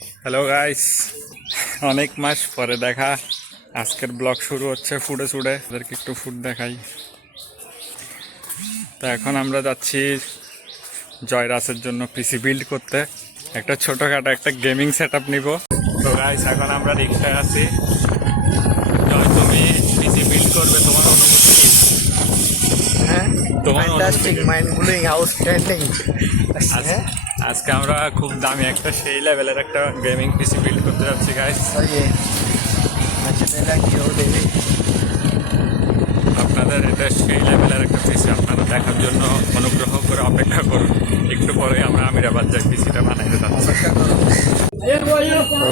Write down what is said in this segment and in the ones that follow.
Hello guys অনেক মাস পরে দেখা। আজকের ব্লগ শুরু হচ্ছে ফুডে সুডে ওদেরকে একটু ফুড দেখাই। তো এখন আমরা যাচ্ছি জয়রাসের জন্য পিসি বিল্ড করতে। একটা ছোটোখাটো একটা গেমিং সেট আপ নিব। তো গাইস এখন আমরা রিক্সায় আছি। জয় তুমি পিসি বিল্ড করবে তোমার অনুভূতি? হ্যাঁ? তোমার? মাইন্ড ব্লোয়িং আউটস্ট্যান্ডিং আজকে আমরা খুব দামি একটা সেই লেভেলের একটা গেমিং পিসি বিল্ড করতে যাচ্ছি গাইস আপনাদের এটা সেই লেভেলের একটা পিসি আপনারা দেখার জন্য অনুগ্রহ করে অপেক্ষা করুন। একটু পরে আমরা আমিরাবাদ যাই পিসিটা বানাইতে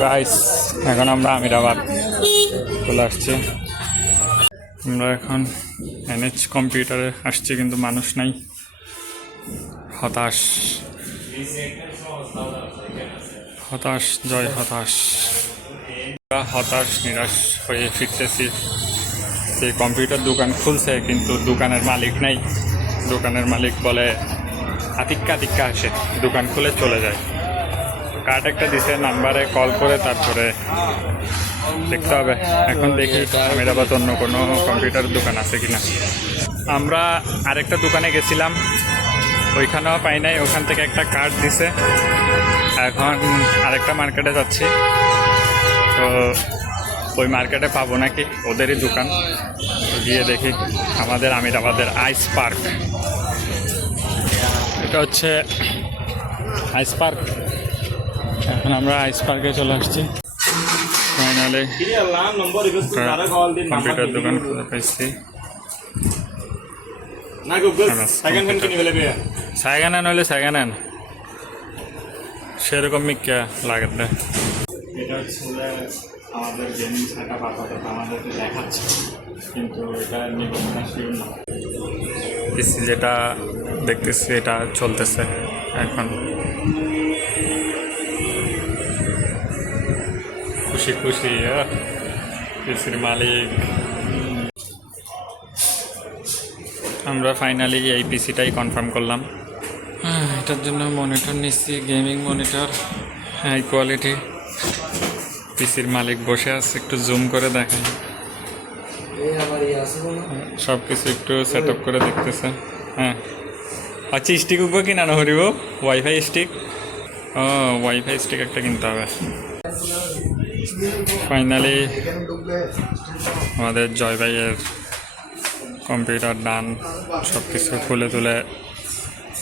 রাইস এখন আমরা আমিরাবাদ চলে আসছি। আমরা এখন এনএচ কম্পিউটারে আসছি কিন্তু মানুষ নাই। হতাশ। হতাশ, জয় হতাশ। হতাশ, নিরাশ হয়ে ফিরতেছি। সেই কম্পিউটার দোকান খুলছে, কিন্তু দোকানের মালিক নাই। দোকানের মালিক বলে, আতিক্কা আতিক্কা, আসে। দোকান খুলে চলে যায়। কার্ড একটা দিছে, নাম্বারে কল করে তারপরে দেখতে হবে। এখন দেখি আমিরাবাদ অন্য কোনো কম্পিউটার দোকান আছে কিনা। আমরা আরেকটা দোকানে গেছিলাম। ওইখানেও পাই নাই ওখান থেকে একটা কার্ড দিছে। এখন আরেকটা মার্কেটে যাচ্ছি। তো ওই মার্কেটে পাবো নাকি? ওদেরই দোকান। গিয়ে দেখি আমাদের আমিরাবাদের আইস পার্ক এটা হচ্ছে আইস পার্ক এখন আমরা আইস পার্কে চলে আসছি। ফাইনালি কম্পিউটার দোকান খুলে পাইছি। সেকেন্ড হ্যান্ড হলে হ্যান্ড সেরকম মিক্কা লাগাতে এটা হচ্ছে আমাদের গেমিং সেট আপ আপাতত আমাদেরকে দেখাচ্ছে কিন্তু এটা নিবন্ধন শিওর না। যেটা দেখতেছি এটা চলতেছে এখন। খুশি খুশি পিসির মালিক। আমরা ফাইনালি এই পিসিটাই কনফার্ম করলাম। হ্যাঁ, এটার জন্য মনিটর নিচ্ছি গেমিং মনিটর হাই কোয়ালিটি পিসির মালিক বসে আছে একটু জুম করে দেখেন সব কিছু একটু সেট আপ করে দেখতেছে। হ্যাঁ। আচ্ছা স্টিক উপর কিনা না হরিব? ওয়াইফাই স্টিক ও ওয়াইফাই স্টিক একটা কিনতে হবে। ফাইনালি আমাদের জয় ভাইয়ের কম্পিউটার ডান সব কিছু খুলে তুলে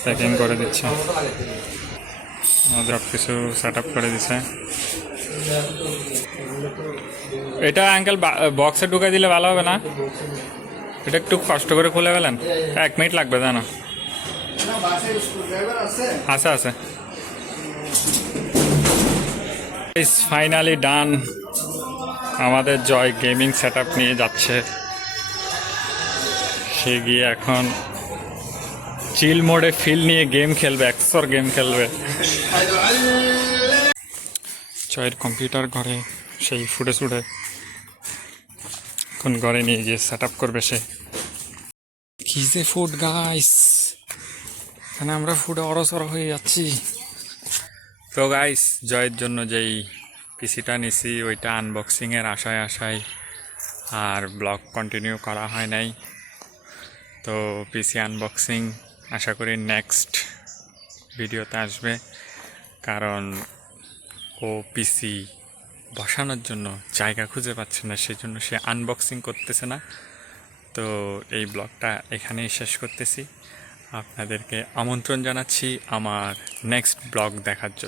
প্যাকিং করে দিচ্ছে। সব কিছু সেট আপ করে দিচ্ছে এটা আঙ্কেল বক্সে ঢুকে দিলে ভালো হবে না? এটা একটু কষ্ট করে খুলে গেলেন এক মিনিট লাগবে জানো। আছে আছে। ফাইনালি ডান আমাদের জয় গেমিং সেট নিয়ে যাচ্ছে। সে গিয়ে এখন চিল মোডে ফিল নিয়ে গেম খেলবে একশোর গেম খেলবে। জয়ের কম্পিউটার ঘরে, সেই ফুটে ফুটে এখন ঘরে নিয়ে গিয়ে সেট আপ করবে সে। কি যে ফুড গাইস এখানে আমরা ফুডে অরসর হয়ে যাচ্ছি। তো গাইস জয়ের জন্য যেই পিসিটা নিছি, ওইটা আনবক্সিংয়ের আশায় আশায়, আর ব্লগ কন্টিনিউ করা হয় নাই। তো পিসি আনবক্সিং আশা করি নেক্সট ভিডিওতে আসবে। কারণ ও পিসি বসানোর জন্য জায়গা খুঁজে পাচ্ছে না, সেজন্য সে আনবক্সিং করতেছে না। তো এই ব্লগটা এখানেই শেষ করতেছি। আপনাদেরকে আমন্ত্রণ জানাচ্ছি আমার নেক্সট ব্লগ দেখার জন্য।